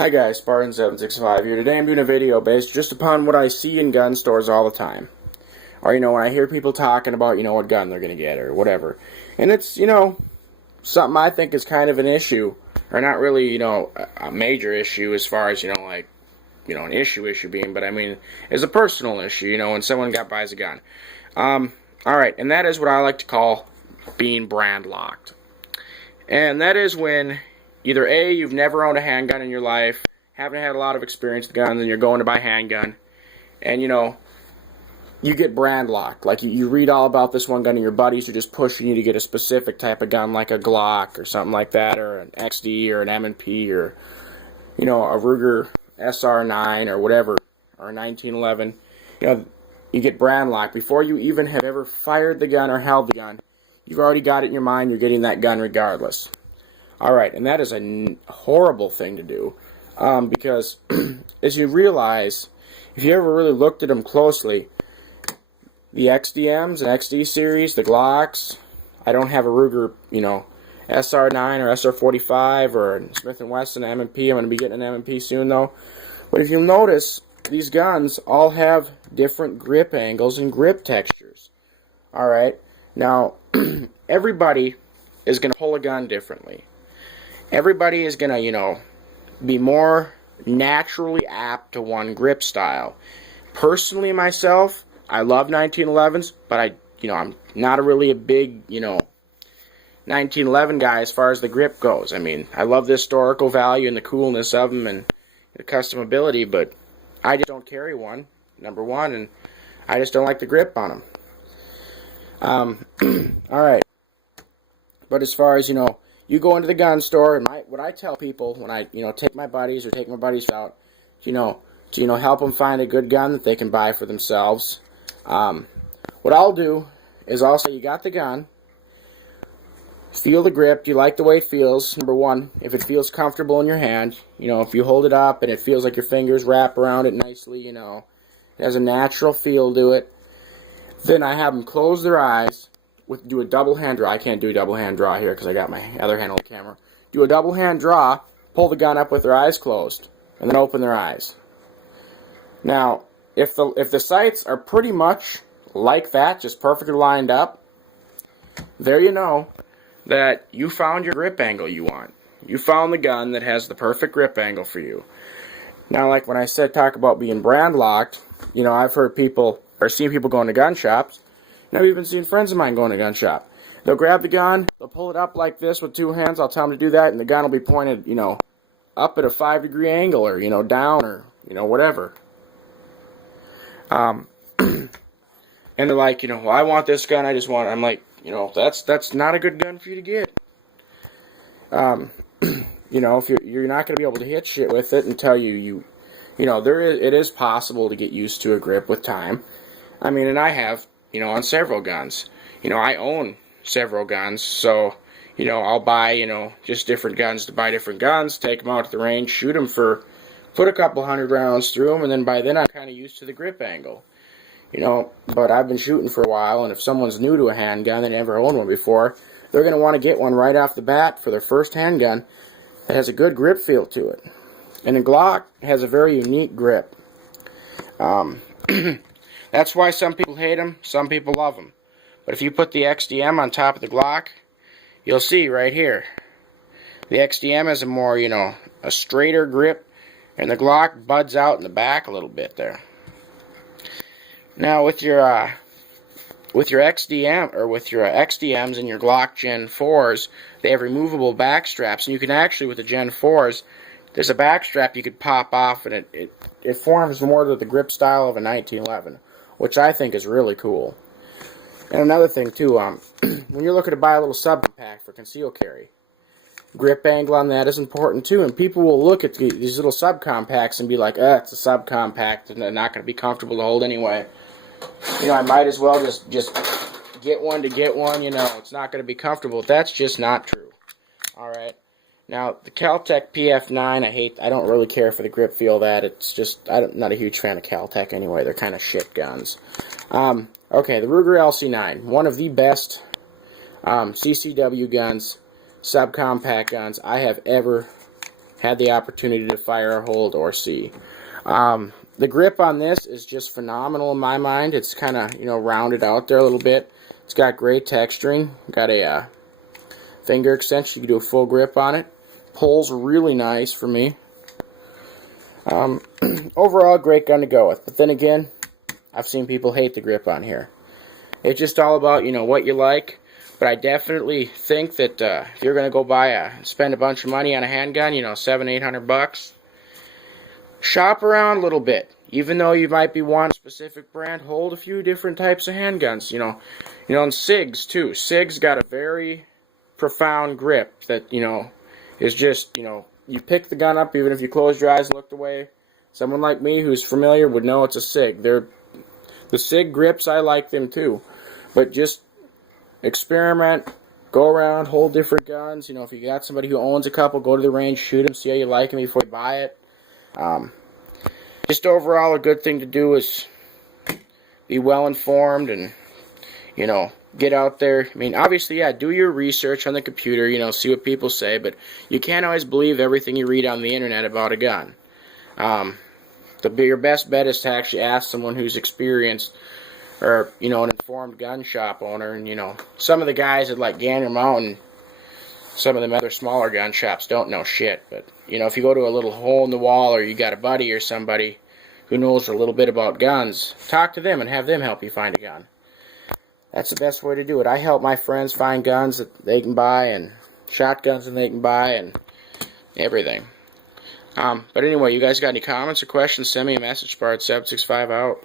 Hi guys, Spartan765 here. Today I'm doing a video based just upon what I see in gun stores all the time. Or, when I hear people talking about, what gun they're going to get or whatever. And it's, something I think is kind of an issue. Or not really, a major issue as far as, an issue being. But I mean, it's a personal issue, when someone buys a gun. Alright, and that is what I like to call being brand locked. And that is when either A, you've never owned a handgun in your life, haven't had a lot of experience with guns, and you're going to buy a handgun, and you get brand locked. Like you read all about this one gun, and your buddies are just pushing you to get a specific type of gun, like a Glock or something like that, or an XD or an M&P or a Ruger SR9 or whatever, or a 1911. You get brand locked before you even have ever fired the gun or held the gun. You've already got it in your mind. You're getting that gun regardless. Alright, and that is a horrible thing to do, because as you realize, if you ever really looked at them closely, the XDMs and XD series, the Glocks, I don't have a Ruger, SR9 or SR45 or a Smith & Wesson M&P. I'm going to be getting an M&P soon though. But if you'll notice, these guns all have different grip angles and grip textures. Alright, now everybody is going to pull a gun differently. Everybody is going to, be more naturally apt to one grip style. Personally, myself, I love 1911s, but I'm not really a big, 1911 guy as far as the grip goes. I mean, I love the historical value and the coolness of them and the customability, but I just don't carry one, number one, and I just don't like the grip on them. Alright. But as far as, you go into the gun store, and what I tell people when I, take my buddies or take my buddies out, to help them find a good gun that they can buy for themselves. What I'll do is I'll say, you got the gun, feel the grip, do you like the way it feels? Number one, if it feels comfortable in your hand, if you hold it up and it feels like your fingers wrap around it nicely, it has a natural feel to it, then I have them close their eyes. Do a double hand draw. I can't do a double hand draw here because I got my other hand on the camera. Do a double hand draw, pull the gun up with their eyes closed, and then open their eyes. Now, if the sights are pretty much like that, just perfectly lined up, there you know that you found your grip angle you want. You found the gun that has the perfect grip angle for you. Now, like when I talk about being brand locked, I've heard people, or seen people going to gun shops. I've even seen friends of mine go in a gun shop. They'll grab the gun, they'll pull it up like this with two hands. I'll tell them to do that, and the gun will be pointed, up at a 5-degree angle, or, down, or, whatever. And they're like, well, I want this gun, I'm like, that's not a good gun for you to get. If you're not going to be able to hit shit with it until it is possible to get used to a grip with time. I mean, and I have, on several guns. I own several guns, so, I'll buy, just different guns to buy different guns, take them out to the range, shoot them put a couple hundred rounds through them, and then by then I'm kind of used to the grip angle. But I've been shooting for a while, and if someone's new to a handgun, they never owned one before, they're going to want to get one right off the bat for their first handgun that has a good grip feel to it. And the Glock has a very unique grip. That's why some people hate them, some people love them. But if you put the XDM on top of the Glock, you'll see right here. The XDM has a more, a straighter grip, and the Glock buds out in the back a little bit there. Now with your XDM, or with your XDMs and your Glock Gen 4s, they have removable back straps, and you can actually, with the Gen 4s, there's a back strap you could pop off, and it forms more to the grip style of a 1911. Which I think is really cool. And another thing too, when you're looking to buy a little subcompact for concealed carry, grip angle on that is important too. And people will look at these little subcompacts and be like, it's a subcompact and they're not going to be comfortable to hold anyway. I might as well just get one to get one. It's not going to be comfortable. That's just not true. All right. Now, the Cal-Tech PF9, I don't really care for the grip feel of that. It's just, I'm not a huge fan of Cal-Tech anyway. They're kind of shit guns. Okay, the Ruger LC9, one of the best CCW guns, subcompact guns I have ever had the opportunity to fire, hold, or see. The grip on this is just phenomenal in my mind. It's kind of, you know, rounded out there a little bit. It's got great texturing. Got a finger extension. You can do a full grip on it. Pulls really nice for me. Overall, great gun to go with. But then again, I've seen people hate the grip on here. It's just all about, you know, what you like. But I definitely think that if you're going to go spend a bunch of money on a handgun, you know, $700-800, shop around a little bit. Even though you might be wanting a specific brand, hold a few different types of handguns. You know, and SIGs too. SIG's got a very profound grip that, you know, is just, you know, you pick the gun up even if you closed your eyes and looked away. Someone like me who's familiar would know it's a SIG. The SIG grips, I like them too. But just experiment, go around, hold different guns. You know, if you got somebody who owns a couple, go to the range, shoot them, see how you like them before you buy it. Just overall, a good thing to do is be well informed and, you know, get out there. I mean, obviously, yeah, do your research on the computer, you know, see what people say, but you can't always believe everything you read on the internet about a gun. Your best bet is to actually ask someone who's experienced, or, you know, an informed gun shop owner. And, you know, some of the guys at like Gander Mountain, some of the other smaller gun shops don't know shit. But, you know, if you go to a little hole in the wall, or you got a buddy or somebody who knows a little bit about guns, talk to them and have them help you find a gun. That's the best way to do it. I help my friends find guns that they can buy, and shotguns that they can buy, and everything. But anyway, you guys got any comments or questions, send me a message. Bart765 out.